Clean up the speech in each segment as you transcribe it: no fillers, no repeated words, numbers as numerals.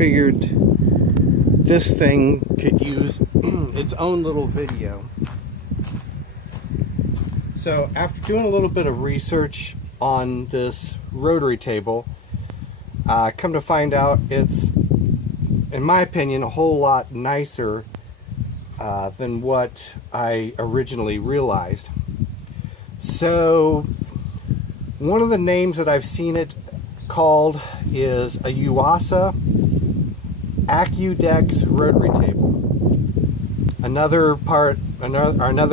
figured this thing could use its own little video. So after doing a little bit of research on this rotary table, come to find out it's, in my opinion, a whole lot nicer than what I originally realized. So one of the names that I've seen it called is a Yuasa AccuDex rotary table. Another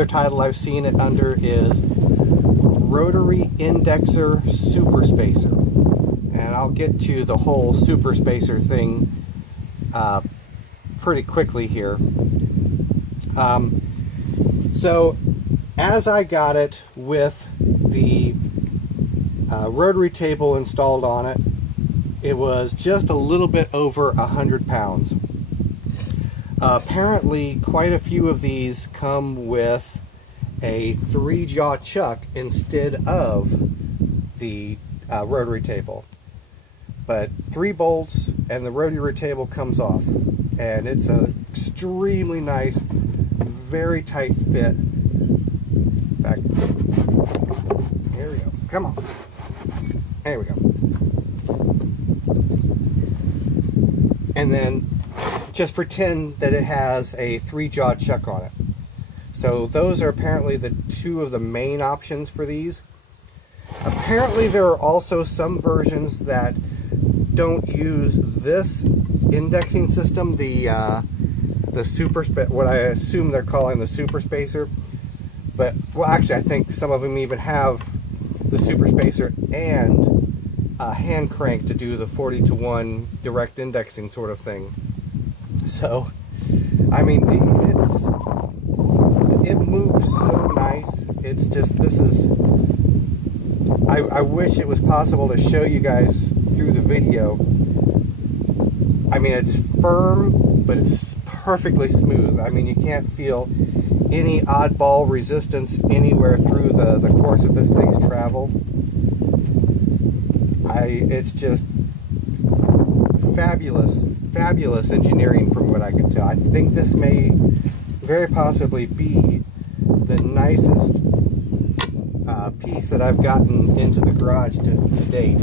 title I've seen it under is Rotary Indexer Super Spacer, and I'll get to the whole super spacer thing pretty quickly here. So as I got it with the rotary table installed on it, it was just a little bit over 100 pounds. Apparently quite a few of these come with a 3-jaw chuck instead of the rotary table, but 3 bolts and the rotary table comes off, and it's an extremely nice, very tight fit. In fact, here we go, come on, there we go. And then just pretend that it has a 3-jaw chuck on it. So those are apparently the 2 of the main options for these. Apparently there are also some versions that don't use this indexing system, the what I assume they're calling the super spacer. But, well, actually I think some of them even have the super spacer and a hand crank to do the 40-to-1 direct indexing sort of thing. So, I mean, it moves so nice. It's just, this is, I wish it was possible to show you guys through the video. I mean, it's firm, but it's perfectly smooth. I mean, you can't feel any oddball resistance anywhere through the course of this thing's travel. It's just fabulous engineering from what I can tell. I think this may very possibly be the nicest piece that I've gotten into the garage to date.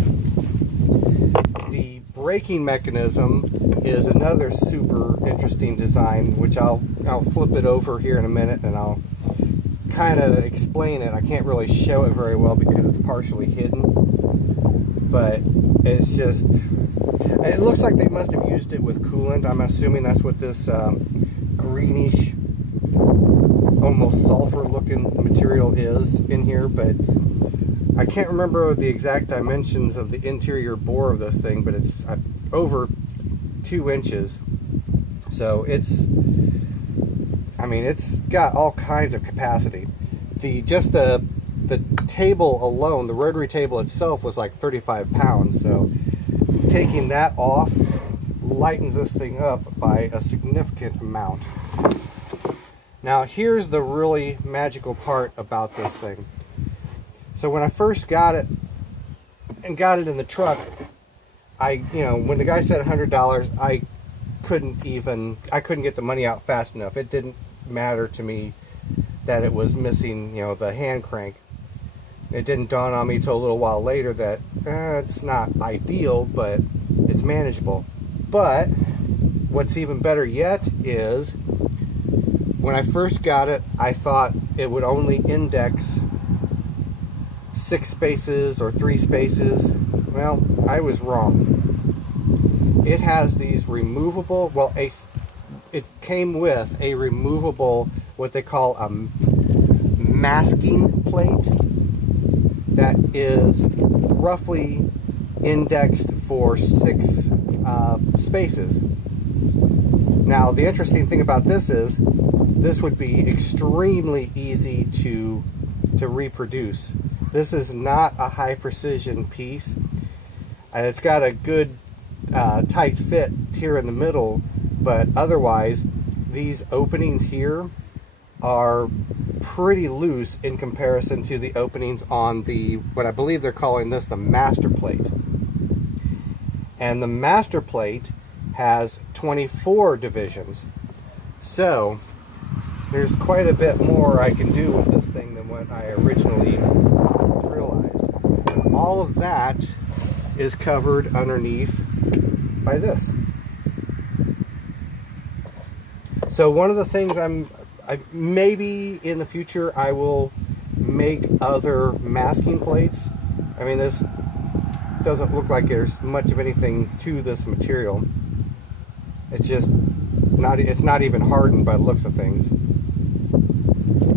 The braking mechanism is another super interesting design, which I'll flip it over here in a minute and I'll kind of explain it. I can't really show it very well because it's partially hidden, but it's just, it looks like they must have used it with coolant. I'm assuming that's what this greenish, almost sulfur looking material is in here, but I can't remember the exact dimensions of the interior bore of this thing, but it's over 2 inches. So it's, I mean, it's got all kinds of capacity. Just the table alone, the rotary table itself, was like 35 pounds. So taking that off lightens this thing up by a significant amount. Now here's the really magical part about this thing. So when I first got it and got it in the truck, when the guy said $100, I couldn't get the money out fast enough. It didn't matter to me that it was missing, the hand crank. It didn't dawn on me till a little while later that it's not ideal, but it's manageable. But what's even better yet is when I first got it, I thought it would only index 6 spaces or 3 spaces. Well, I was wrong. It has these removable, it came with a removable, what they call a masking plate that is roughly indexed for 6 spaces. Now, the interesting thing about this is this would be extremely easy to reproduce. This is not a high precision piece. It's got a good tight fit here in the middle, but otherwise these openings here are pretty loose in comparison to the openings on the, what I believe they're calling this, the master plate. And the master plate has 24 divisions. So there's quite a bit more I can do with this thing than what I originally realized. And all of that is covered underneath by this. So one of the things maybe in the future I will make other masking plates. I mean, this doesn't look like there's much of anything to this material. It's just it's not even hardened by the looks of things.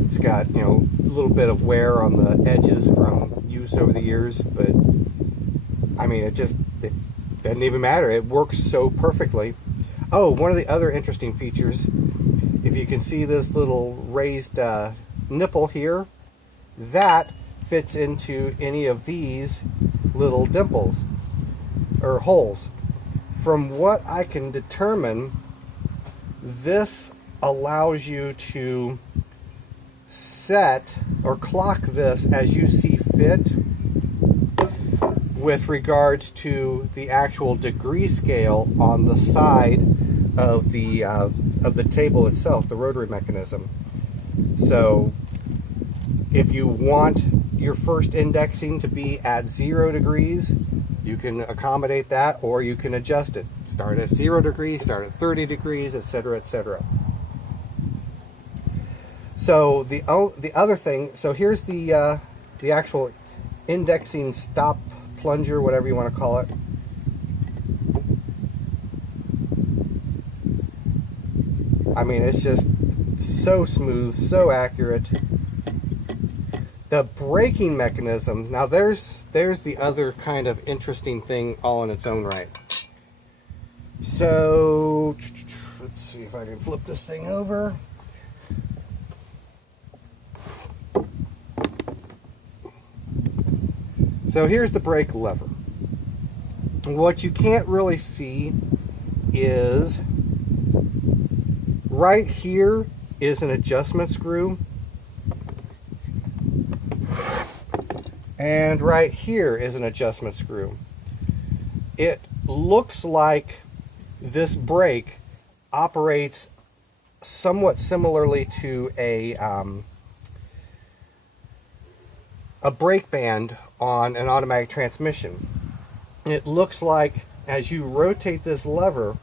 It's got, you know, a little bit of wear on the edges from use over the years, but I mean, it doesn't even matter. It works so perfectly. Oh, one of the other interesting features, if you can see this little raised nipple here, that fits into any of these little dimples or holes. From what I can determine, this allows you to set or clock this as you see fit with regards to the actual degree scale on the side of the table itself, the rotary mechanism. So if you want your first indexing to be at 0 degrees, you can accommodate that, or you can adjust it. Start at 0 degrees, start at 30 degrees, etc., etc. So the other thing, so here's the actual indexing stop plunger, whatever you want to call it. I mean, it's just so smooth, so accurate. The braking mechanism, now there's the other kind of interesting thing all in its own right. So let's see if I can flip this thing over. So here's the brake lever. What you can't really see is right here is an adjustment screw, and right here is an adjustment screw. It looks like this brake operates somewhat similarly to a brake band on an automatic transmission. It looks like as you rotate this lever,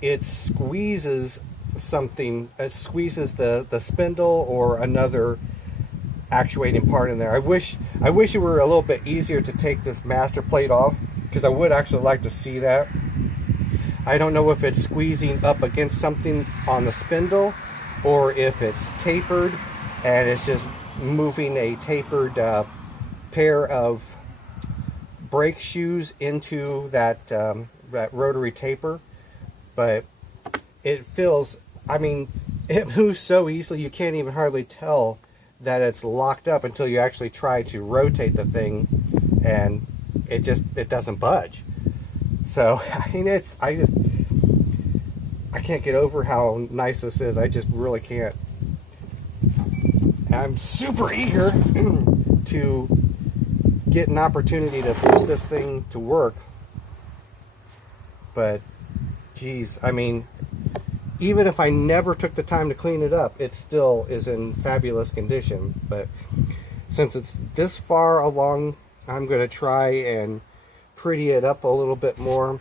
it squeezes something, it squeezes the spindle or another actuating part in there. I wish it were a little bit easier to take this master plate off, because I would actually like to see that. I don't know if it's squeezing up against something on the spindle, or if it's tapered and it's just moving a tapered pair of brake shoes into that rotary taper. But it feels, I mean, it moves so easily you can't even hardly tell that it's locked up until you actually try to rotate the thing, and it doesn't budge. So I mean, I can't get over how nice this is. I just really can't. I'm super eager to get an opportunity to put this thing to work, but geez, I mean, even if I never took the time to clean it up, it still is in fabulous condition. But since it's this far along, I'm going to try and pretty it up a little bit more.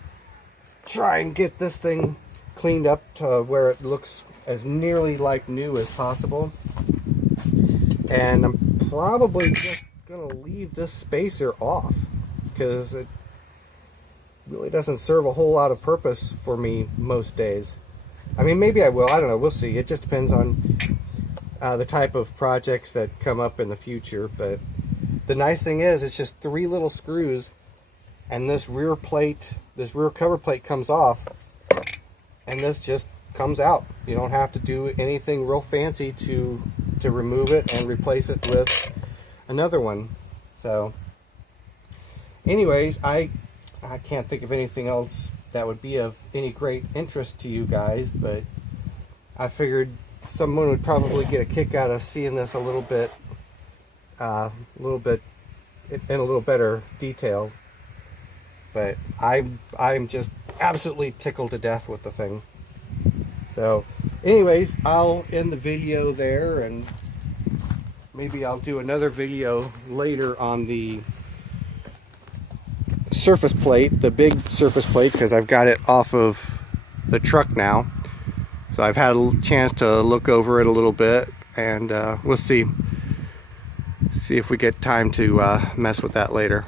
Try and get this thing cleaned up to where it looks as nearly like new as possible. And I'm probably just going to leave this spacer off, because it really doesn't serve a whole lot of purpose for me most days. I mean, maybe I will. I don't know. We'll see. It just depends on the type of projects that come up in the future. But the nice thing is, it's just 3 little screws, and this rear plate, this rear cover plate comes off, and this just comes out. You don't have to do anything real fancy to remove it and replace it with another one. So anyways, I can't think of anything else that would be of any great interest to you guys, but I figured someone would probably get a kick out of seeing this a little bit in a little better detail. But I'm just absolutely tickled to death with the thing. So anyways, I'll end the video there, and maybe I'll do another video later on the surface plate, the big surface plate, because I've got it off of the truck now. So I've had a chance to look over it a little bit, and we'll see if we get time to mess with that later.